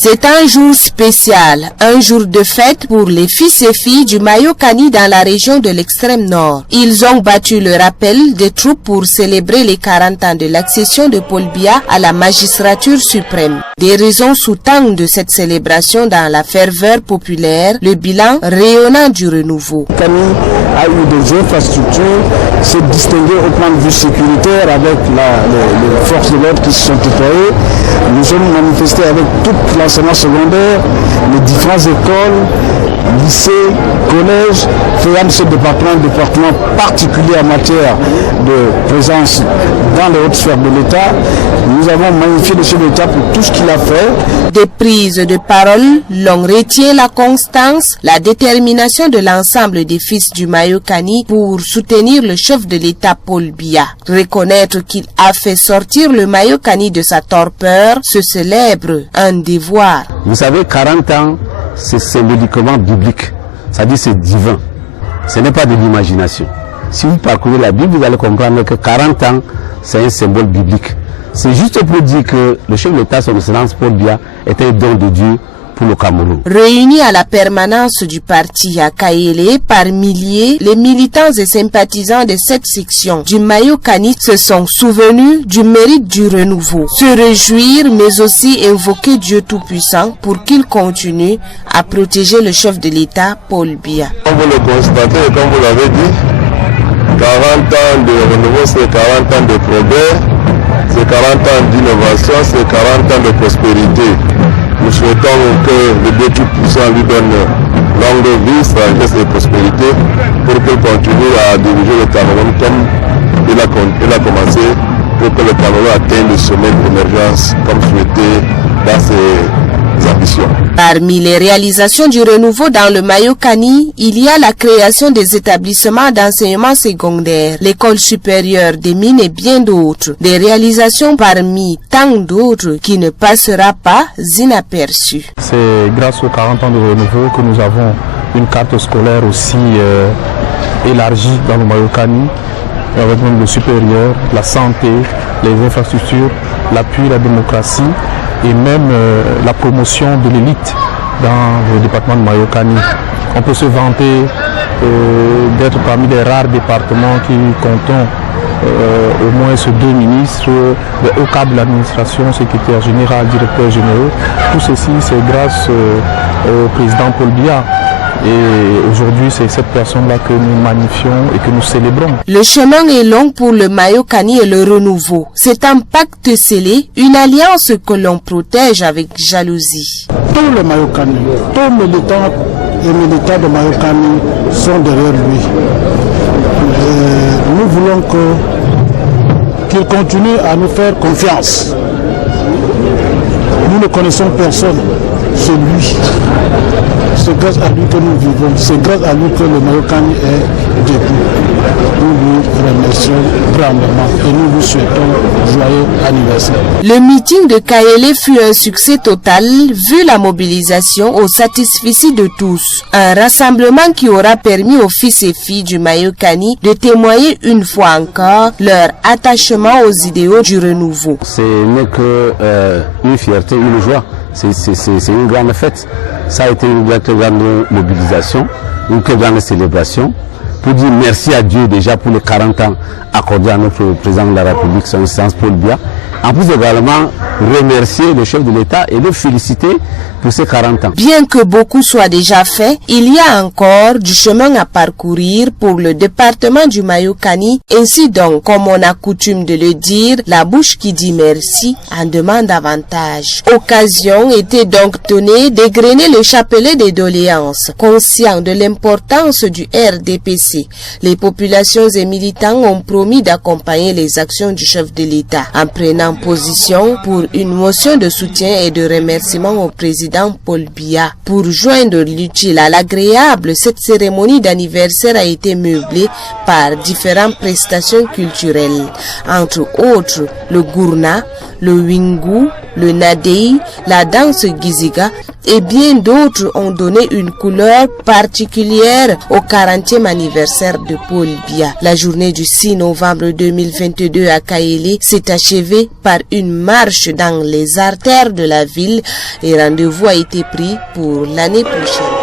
C'est un jour spécial, un jour de fête pour les fils et filles du Mayokani dans la région de l'extrême nord. Ils ont battu le rappel des troupes pour célébrer les 40 ans de l'accession de Paul Biya à la magistrature suprême. Des raisons sous-tendent de cette célébration dans la ferveur populaire, le bilan rayonnant du renouveau. Kani a eu des infrastructures, s'est distingué au plan de vue sécuritaire avec les forces de l'ordre qui se sont déployées. Nous sommes manifestés avec tout l'enseignement secondaire, les différentes écoles, lycées, collèges, faisant de ce département particulier en matière de présence dans les hautes sphères de l'État. Nous avons magnifié le chef de l'État pour tout ce qu'il a fait. Des prises de parole, l'on retient la constance, la détermination de l'ensemble des fils du Mayokani pour soutenir le chef de l'État Paul Biya. Reconnaître qu'il a fait sortir le Mayokani de sa torpeur, se célèbre un devoir. Vous savez, 40 ans, c'est symboliquement biblique, c'est-à-dire c'est divin, ce n'est pas de l'imagination. Si vous parcourez la Bible, vous allez comprendre que 40 ans, c'est un symbole biblique. C'est juste pour dire que le chef de l'État, son excellence Paul Biya, est un don de Dieu pour le Cameroun. Réunis à la permanence du parti à Kayele par milliers, les militants et sympathisants de cette section du Mayokani se sont souvenus du mérite du renouveau. Se réjouir, mais aussi invoquer Dieu Tout-Puissant pour qu'il continue à protéger le chef de l'État, Paul Biya. Comme vous le constatez et comme vous l'avez dit, 40 ans de renouveau, c'est 40 ans de progrès, c'est 40 ans d'innovation, c'est 40 ans de prospérité. Nous souhaitons que le Dieu Tout-Puissant lui donne longue vie, sagesse et prospérité pour qu'il continue à diriger le Cameroun comme il a commencé, pour que le Cameroun atteigne le sommet d'émergence comme souhaité dans ses ambitions. Parmi les réalisations du renouveau dans le Mayokani, il y a la création des établissements d'enseignement secondaire, l'école supérieure des mines et bien d'autres. Des réalisations parmi tant d'autres qui ne passera pas inaperçues. C'est grâce aux 40 ans de renouveau que nous avons une carte scolaire aussi élargie dans le Mayokani, avec même le supérieur, la santé, les infrastructures, l'appui à la démocratie et même la promotion de l'élite dans le département de Mayokani. On peut se vanter d'être parmi les rares départements qui comptons au moins ces 2 ministres, le haut cadre de l'administration, secrétaire général, directeur général. Tout ceci, c'est grâce au président Paul Biya. Et aujourd'hui, c'est cette personne-là que nous magnifions et que nous célébrons. Le chemin est long pour le Mayokani et le renouveau. C'est un pacte scellé, une alliance que l'on protège avec jalousie. Tous les Mayokani, tous militants et militants de Mayokani sont derrière lui. Nous voulons qu'il continue à nous faire confiance. Nous ne connaissons personne, c'est lui. C'est grâce à lui que nous vivons, c'est grâce à lui que le Mayokani est debout. Nous lui remercions grandement et nous vous souhaitons joyeux anniversaire. Le meeting de Kayele fut un succès total vu la mobilisation au satisfecit de tous. Un rassemblement qui aura permis aux fils et filles du Mayokani de témoigner une fois encore leur attachement aux idéaux du renouveau. Ce n'est qu'une fierté, une joie. C'est une grande fête. Ça a été une très grande mobilisation, une très grande célébration pour dire merci à Dieu déjà pour les 40 ans accordés à notre président de la République, son excellence Paul Biya. En plus également remercier le chef de l'État et le féliciter pour ces 40 ans. Bien que beaucoup soit déjà fait, il y a encore du chemin à parcourir pour le département du Mayokani. Ainsi donc, comme on a coutume de le dire, la bouche qui dit merci en demande davantage. Occasion était donc donnée d'égrener le chapelet des doléances. Conscient de l'importance du RDPC, les populations et militants ont promis d'accompagner les actions du chef de l'État en prenant position pour une motion de soutien et de remerciement au président Paul Biya. Pour joindre l'utile à l'agréable, cette cérémonie d'anniversaire a été meublée par différentes prestations culturelles, entre autres le gourna, le wingu, le nadei, la danse giziga et bien d'autres ont donné une couleur particulière au 40e anniversaire de Paul Biya. La journée du 6 novembre 2022 à Kaélé s'est achevée par une marche dans les artères de la ville et rendez-vous a été pris pour l'année prochaine.